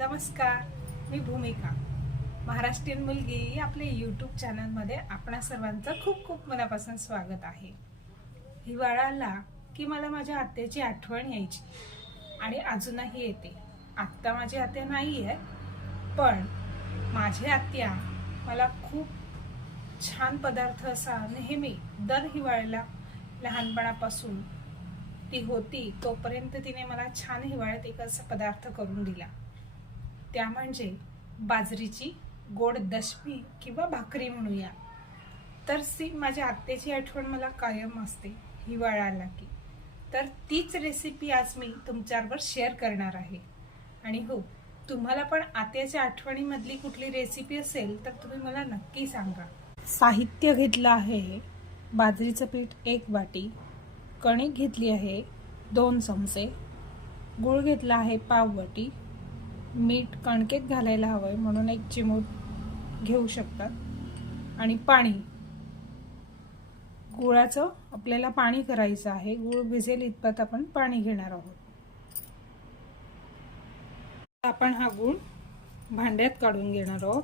नमस्कार मी भूमिका. महाराष्ट्रीयन मुलगी आपल्या यूट्यूब चॅनलमध्ये आपणा सर्वांचं खूप खूप मनापासून स्वागत आहे. हिवाळा आला की मला माझ्या आत्याची आठवण यायची आणि अजूनही येते. आत्ता माझी आत्या नाही आहे पण माझी आत्या मला खूप छान पदार्थ असा नेहमी दर हिवाळ्याला लहानपणापासून ती होती तोपर्यंत तिने मला छान हिवाळ्यात एक असा पदार्थ करून दिला. त्या म्हणजे बाजरीची गोड दशमी किंवा भाकरी म्हणूया. तर सी माझ्या आत्याची आठवण मला कायम असते हिवाळा आला की. तर तीच रेसिपी आज मी तुमच्याबरोबर शेअर करणार आहे. आणि हो तुम्हाला पण आत्याच्या आठवणीमधली कुठली रेसिपी असेल तर तुम्ही मला नक्की सांगा. साहित्य घेतलं आहे बाजरीचं पीठ एक वाटी कणिक घेतली आहे दोन चमचे गूळ घेतला आहे पाव वाटी मीठ कणकेत घालायला हवं आहे म्हणून एक चिमूट घेऊ शकतात. आणि पाणी. गुळाचं आपल्याला पाणी करायचं आहे. गुळ भिजेल इतपत आपण पाणी घेणार आहोत. आपण हा गुळ भांड्यात काढून घेणार आहोत.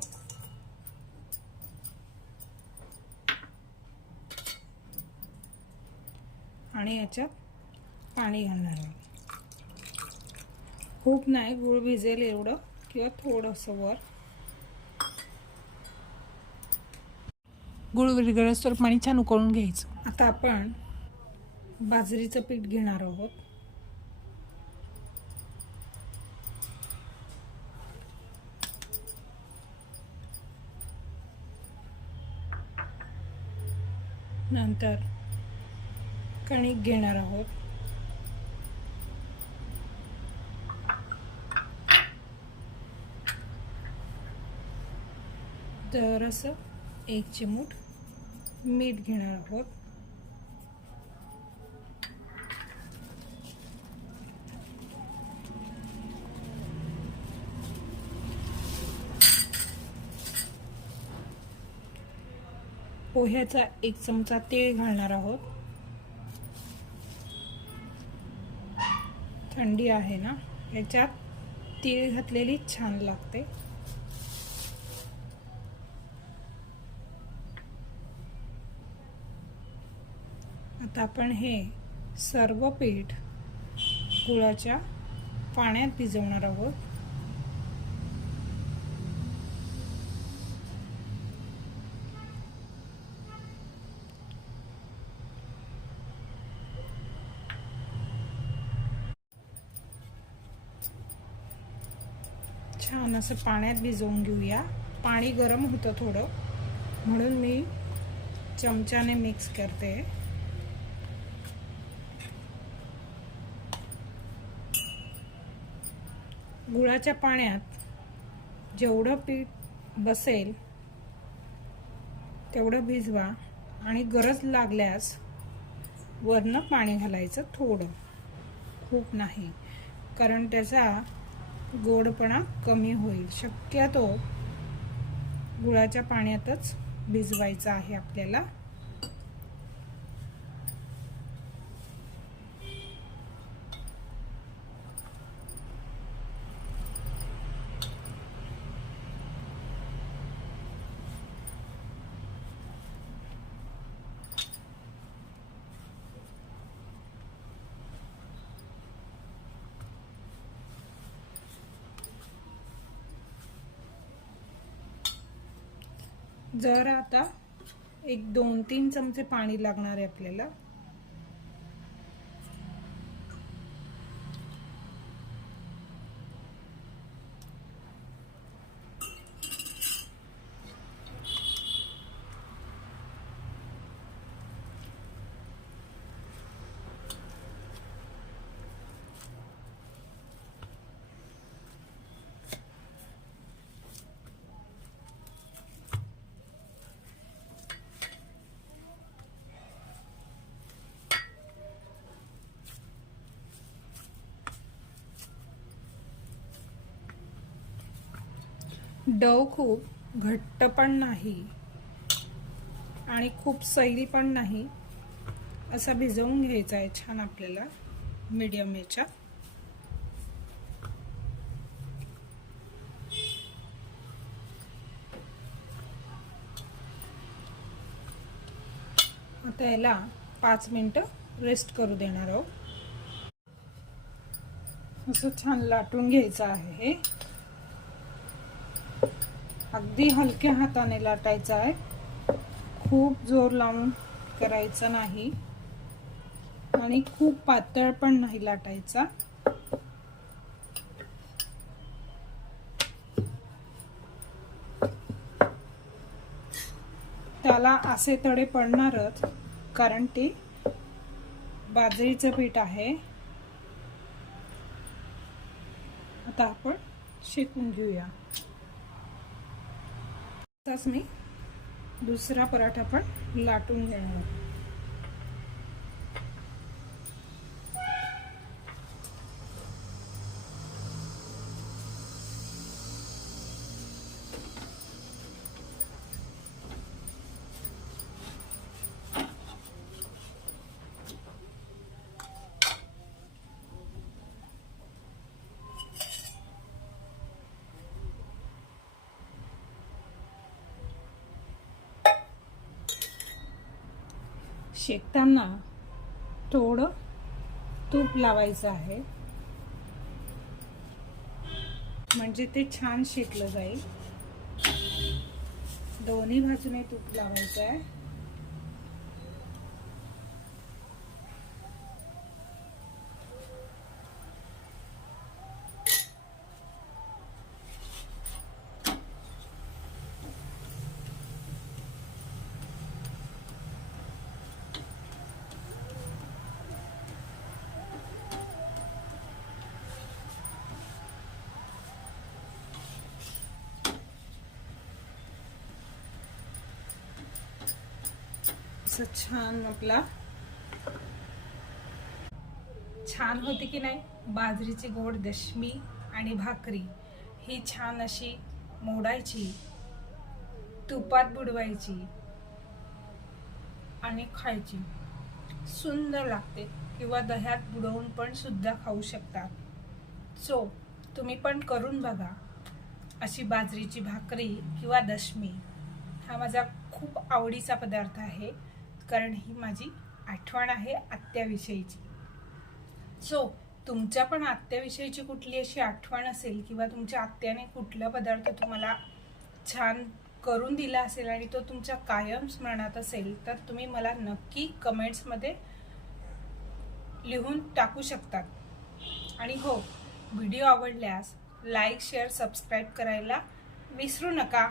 आणि याच्यात पाणी घालणार आहोत. खूप नाही गुळ भिजेल एवढं किंवा थोडंसं वर. गुळ विरघळस तर पाणी छान उकळून घ्यायचं. आता आपण बाजरीचं पीठ घेणार आहोत. नंतर कणिक घेणार आहोत. तर असं एक चिमूट मीठ घेणार आहोत. पोह्याचा एक चमचा तीळ घालणार आहोत. थंडी आहे ना याच्यात तीळ घातलेली छान लागते. आता आपण हे सर्व पीठ गुळाच्या पाण्यात भिजवणार आहोत. छान असं पाण्यात भिजवून घेऊया. पाणी गरम होतं थोडं. म्हणून मी चमच्याने मिक्स करते. गुळाच्या पाण्यात जेवढं पीठ बसेल तेवढं भिजवा आणि गरज लागल्यास वरनं पाणी घालायचं थोडं. खूप नाही कारण त्याचा गोडपणा कमी होईल. शक्यतो गुळाच्या पाण्यातच भिजवायचं आहे आपल्याला. जर आता एक दोन तीन चमचे पाणी लागणार आहे आपल्याला. डव खूप घट्ट पण नाही आणि खूप सैली पण नाही असा भिजवून घ्यायचा आहे छान आपल्याला मीडियम याच्या. आता याला पाच मिनटं रेस्ट करू देणार आहोत. असं छान लाटून घ्यायचं आहे हे. अगदी हलक्या हाताने लाटायचं आहे. खूप जोर लावून करायचं नाही. आणि खूप पातळ पण नाही लाटायचा. त्याला असे तडे पडणारच कारण ते बाजरीचं पीठ आहे. आता आपण शेकून घेऊया. मी दुसरा पराठा पण लाटून घेणार शेकताना थोडं तूप लावायचं आहे. म्हणजे ते छान शेकलं जाईल. दोन्ही बाजूने तूप लावायचं आहे. असं छान आपला. छान होती की नाही? बाजरीची गोड दशमी आणि भाकरी ही छान अशी मोडायची तुपात बुडवायची आणि खायची. सुंदर लागते किंवा दह्यात बुडवून पण सुद्धा खाऊ शकतात सो तुम्ही पण करून बघा अशी बाजरीची भाकरी किंवा दशमी. हा माझा खूप आवडीचा पदार्थ आहे. कारण ही माझी आठवण आहे आत्याविषयीची. सो तुमच्या पण आत्याविषयीची कुठली अशी आठवण असेल किंवा तुमच्या आत्याने कुठला पदार्थ तुम्हाला छान करून दिला असेल आणि तो तुमच्या कायम स्मरणात असेल तर तुम्ही मला नक्की कमेंट्समध्ये लिहून टाकू शकतात. आणि हो व्हिडिओ आवडल्यास लाईक शेअर सबस्क्राईब करायला विसरू नका.